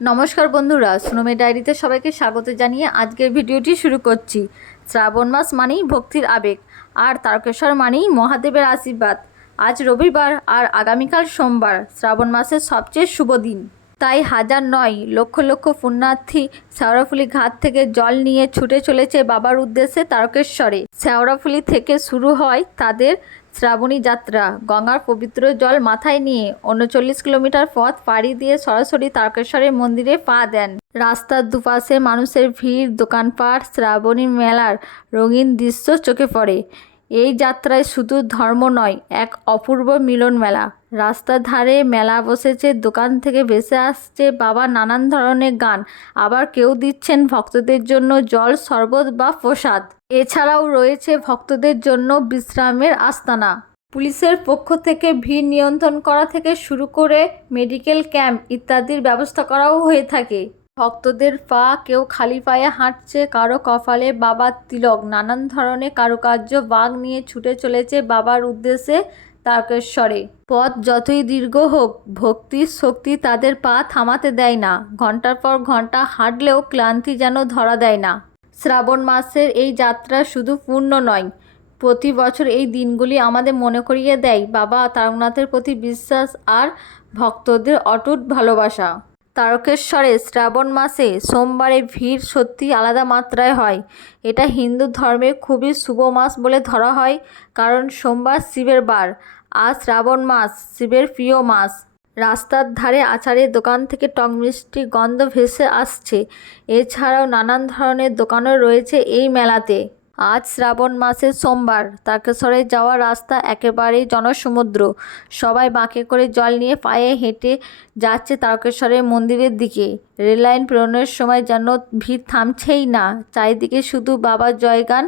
নমস্কার বন্ধুরা, সুনমে ডায়েরিতে সবাইকে স্বাগত জানিয়ে আজকের ভিডিওটি শুরু করছি। শ্রাবণ মাস মানেই ভক্তির আবেগ, আর তারকেশ্বর মানেই মহাদেবের আশীর্বাদ। আজ রবিবার, আর আগামীকাল সোমবার, শ্রাবণ মাসের সবচেয়ে শুভ দিন। তাই হাজার নয়, লক্ষ লক্ষ পুণ্যার্থী শেওড়াফুলি ঘাট থেকে জল নিয়ে ছুটে চলেছে বাবার উদ্দেশ্যে তারকেশ্বরে। শেওড়াফুলি থেকে শুরু হয় তাদের শ্রাবণী যাত্রা। গঙ্গার পবিত্র জল মাথায় নিয়ে উনচল্লিশ কিলোমিটার পথ পাড়ি দিয়ে সরাসরি তারকেশ্বরের মন্দিরে পা দেন। রাস্তার দুপাশে মানুষের ভিড়, দোকানপাট, শ্রাবণী মেলার রঙিন দৃশ্য চোখে পড়ে। এই যাত্রায় শুধু ধর্ম নয়, এক অপূর্ব মিলন মেলা রাস্তার ধারে মেলা বসেছে, দোকান থেকে ভেসে আসছে বাবা নানান ধরনের গান। আবার কেউ দিচ্ছেন ভক্তদের জন্য জল, শরবত বা প্রসাদ। এছাড়াও রয়েছে ভক্তদের জন্য বিশ্রামের আস্তানা। পুলিশের পক্ষ থেকে ভিড় নিয়ন্ত্রণ করা থেকে শুরু করে মেডিকেল ক্যাম্প ইত্যাদির ব্যবস্থা করাও হয়ে থাকে। ভক্তদের পা কেউ খালি পায়ে হাঁটছে, কারও কপালে বাবার তিলক। নানান ধরনের কারুকার্য বাঘ নিয়ে ছুটে চলেছে বাবার উদ্দেশ্যে তারকেশ্বরে। পথ যতই দীর্ঘ হোক ভক্তির শক্তি তাদের পা থামাতে দেয় না। ঘণ্টার পর ঘণ্টা হাঁটলেও ক্লান্তি যেন ধরা দেয় না। শ্রাবণ মাসের এই যাত্রা শুধু পূর্ণ নয়, প্রতি বছর এই দিনগুলি আমাদের মনে করিয়ে দেয় বাবা তারকনাথের প্রতি বিশ্বাস আর ভক্তদের অটুট ভালোবাসা। তারকেশ্বরে শ্রাবণ মাসে সোমবারে ভিড় সত্যি আলাদা মাত্রায় হয়। এটা হিন্দু ধর্মে খুবই শুভ মাস বলে ধরা হয়, কারণ সোমবার শিবের বার, আর শ্রাবণ মাস শিবের প্রিয় মাস। রাস্তার ধারে আচারের দোকান থেকে টক মিষ্টি গন্ধ ভেসে আসছে। এছাড়াও নানান ধরনের দোকানও রয়েছে এই মেলাতে। আজ শ্রাবণ মাসের সোমবার। তারকেশ্বরে যাওয়ার রাস্তা একেবারেই জনসমুদ্র। সবাই বাঁকে করে জল নিয়ে পায়ে হেঁটে যাচ্ছে তারকেশ্বরের মন্দিরের দিকে। রেললাইন পেরোনোর সময় যেন ভিড় থামছেই না। চারিদিকে শুধু বাবার জয়গান,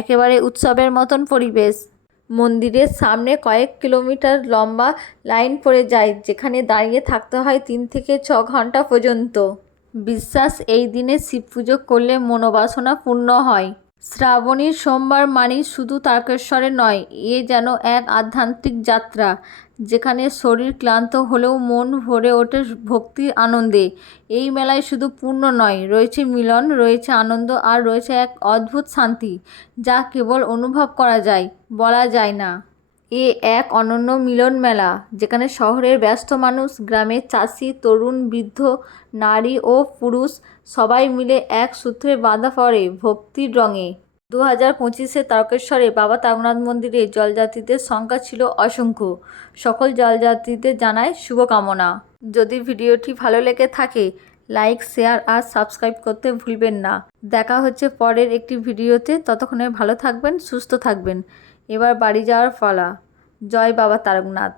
একেবারে উৎসবের মতন পরিবেশ। মন্দিরের সামনে কয়েক কিলোমিটার লম্বা লাইন পড়ে যায়, যেখানে দাঁড়িয়ে থাকতে হয় তিন থেকে ছ ঘণ্টা পর্যন্ত। বিশ্বাস এই দিনে শিব পুজো করলে মনোবাসনা পূর্ণ হয়। শ্রাবণীর সোমবার মানেই শুধু তারকেশ্বরে নয়, এ যেন এক আধ্যাত্মিক যাত্রা, যেখানে শরীর ক্লান্ত হলেও মন ভরে ওঠে ভক্তি আনন্দে। এই মেলায় শুধু পূর্ণ নয়, রয়েছে মিলন, রয়েছে আনন্দ, আর রয়েছে এক অদ্ভুত শান্তি, যা কেবল অনুভব করা যায়, বলা যায় না। এ এক অনন্য মিলন মেলা, যেখানে শহরের ব্যস্ত মানুষ গ্রামের চাষি, তরুণ, বৃদ্ধ, নারী ও পুরুষ সবাই মিলে এক সূত্রে বাঁধা পড়ে ভক্তির রঙে। দু হাজার পঁচিশে তারকেশ্বরে বাবা তারকনাথ মন্দিরে জলযাত্রীদের সংখ্যা ছিল অসংখ্য। সকল জলযাত্রীদের জানায় শুভকামনা। যদি ভিডিওটি ভালো লেগে থাকে, লাইক, শেয়ার আর সাবস্ক্রাইব করতে ভুলবেন না। দেখা হচ্ছে পরের একটি ভিডিওতে। ততক্ষণে ভালো থাকবেন, সুস্থ থাকবেন। এবার বাড়ি যাওয়ার ফলা। জয় বাবা তারকনাথ